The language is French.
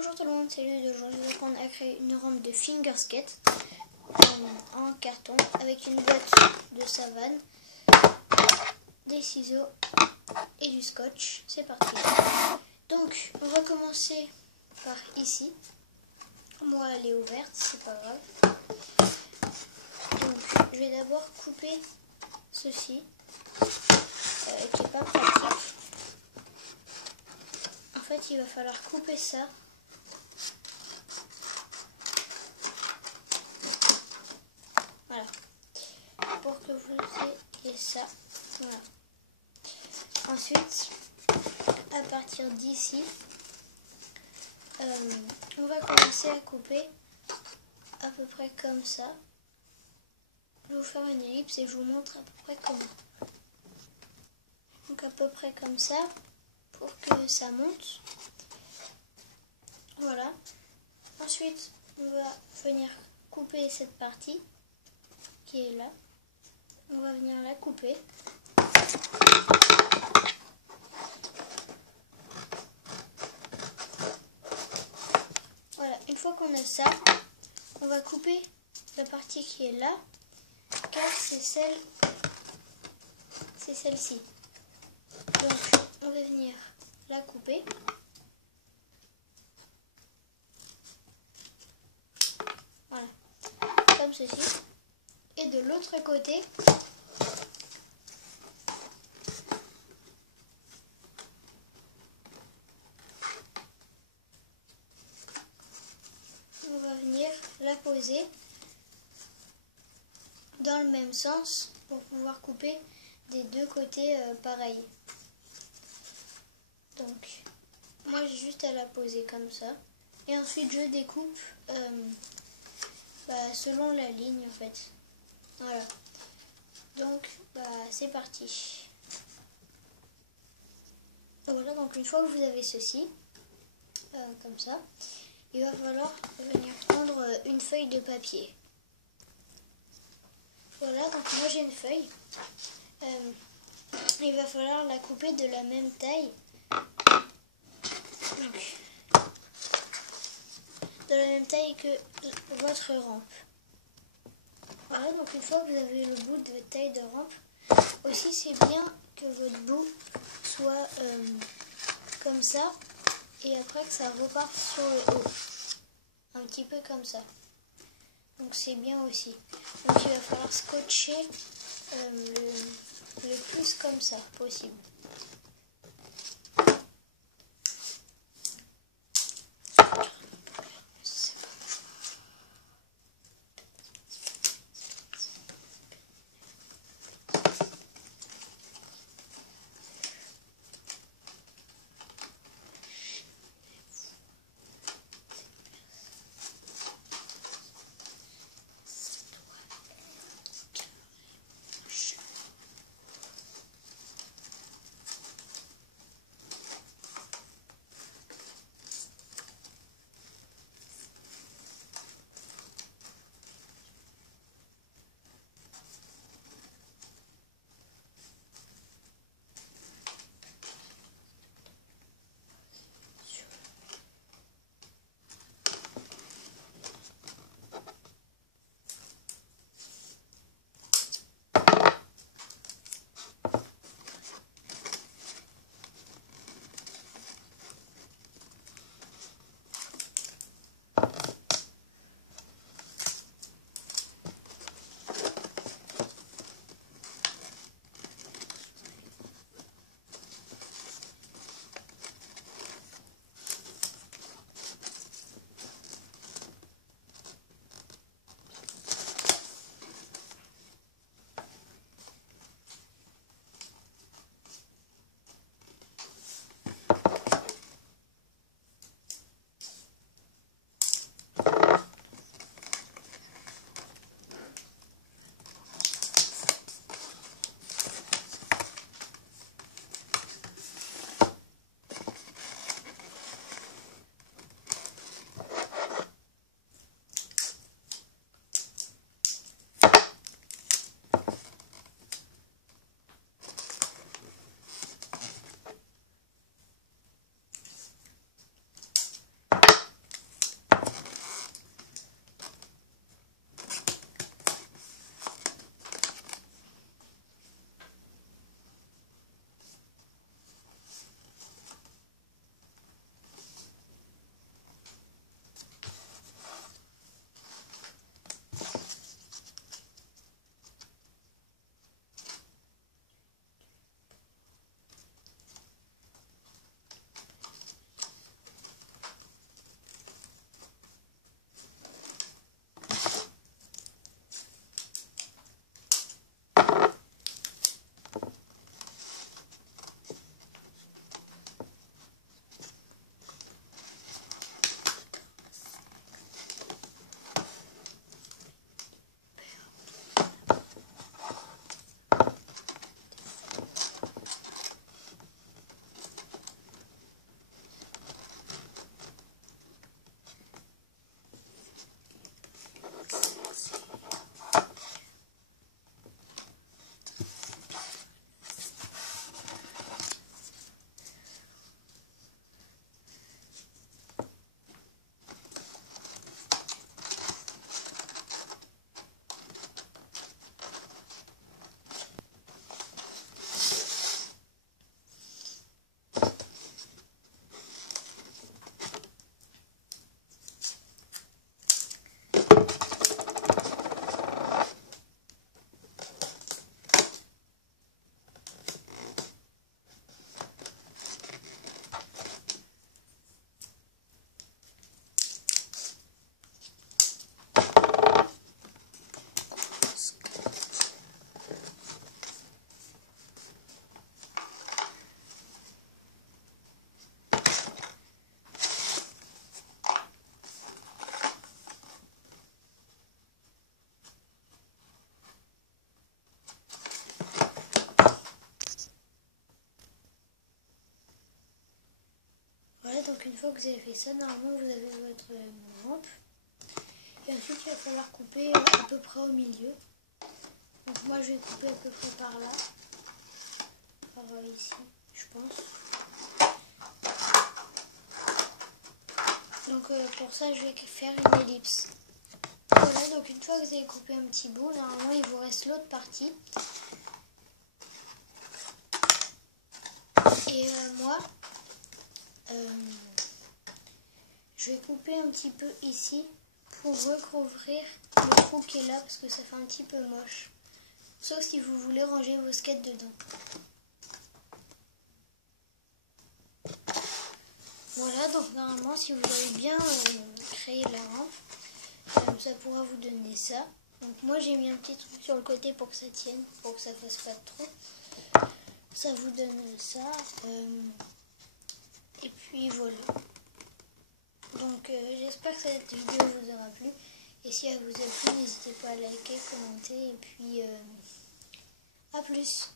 Bonjour tout le monde, c'est Ludo. Aujourd'hui je vais apprendre à créer une rampe de finger skate en carton avec une boîte de savane, des ciseaux et du scotch. C'est parti. Donc on va commencer par ici. Moi elle est ouverte, c'est pas grave. Donc je vais d'abord couper ceci qui est pas pratique. En fait il va falloir couper ça. Voilà, pour que vous ayez ça. Voilà. Ensuite, à partir d'ici, on va commencer à couper à peu près comme ça. Je vais vous faire une ellipse et je vous montre à peu près comment. Donc à peu près comme ça, pour que ça monte. Voilà. Ensuite, on va venir couper cette partie qui est là. On va venir la couper. Voilà, une fois qu'on a ça, on va couper la partie qui est là, car c'est celle-ci. Donc, on va venir la couper. Voilà, comme ceci. Et de l'autre côté, on va venir la poser dans le même sens pour pouvoir couper des deux côtés pareil. Donc, moi j'ai juste à la poser comme ça. Et ensuite je découpe selon la ligne en fait. Voilà. Donc, c'est parti. Voilà, donc une fois que vous avez ceci, comme ça, il va falloir venir prendre une feuille de papier. Voilà, donc moi j'ai une feuille. Il va falloir la couper de la même taille. Donc, de la même taille que votre rampe. Voilà, donc une fois que vous avez le bout de votre taille de rampe, aussi c'est bien que votre bout soit comme ça, et après que ça reparte sur le haut. Un petit peu comme ça. Donc c'est bien aussi. Donc il va falloir scotcher le plus comme ça possible. fois que vous avez fait ça, normalement vous avez votre rampe. Et ensuite il va falloir couper à peu près au milieu. Donc moi je vais couper à peu près par là. Par ici, je pense. Donc pour ça je vais faire une ellipse. Voilà, donc une fois que vous avez coupé un petit bout, normalement il vous reste l'autre partie. Et moi, je vais couper un petit peu ici pour recouvrir le trou qui est là parce que ça fait un petit peu moche. Sauf si vous voulez ranger vos skates dedans. Voilà, donc normalement si vous avez bien créé la rampe, ça pourra vous donner ça. Donc moi j'ai mis un petit truc sur le côté pour que ça tienne, pour que ça fasse pas de trou. Ça vous donne ça. Et puis voilà. Donc j'espère que cette vidéo vous aura plu. Et si elle vous a plu, n'hésitez pas à liker, commenter et puis à plus.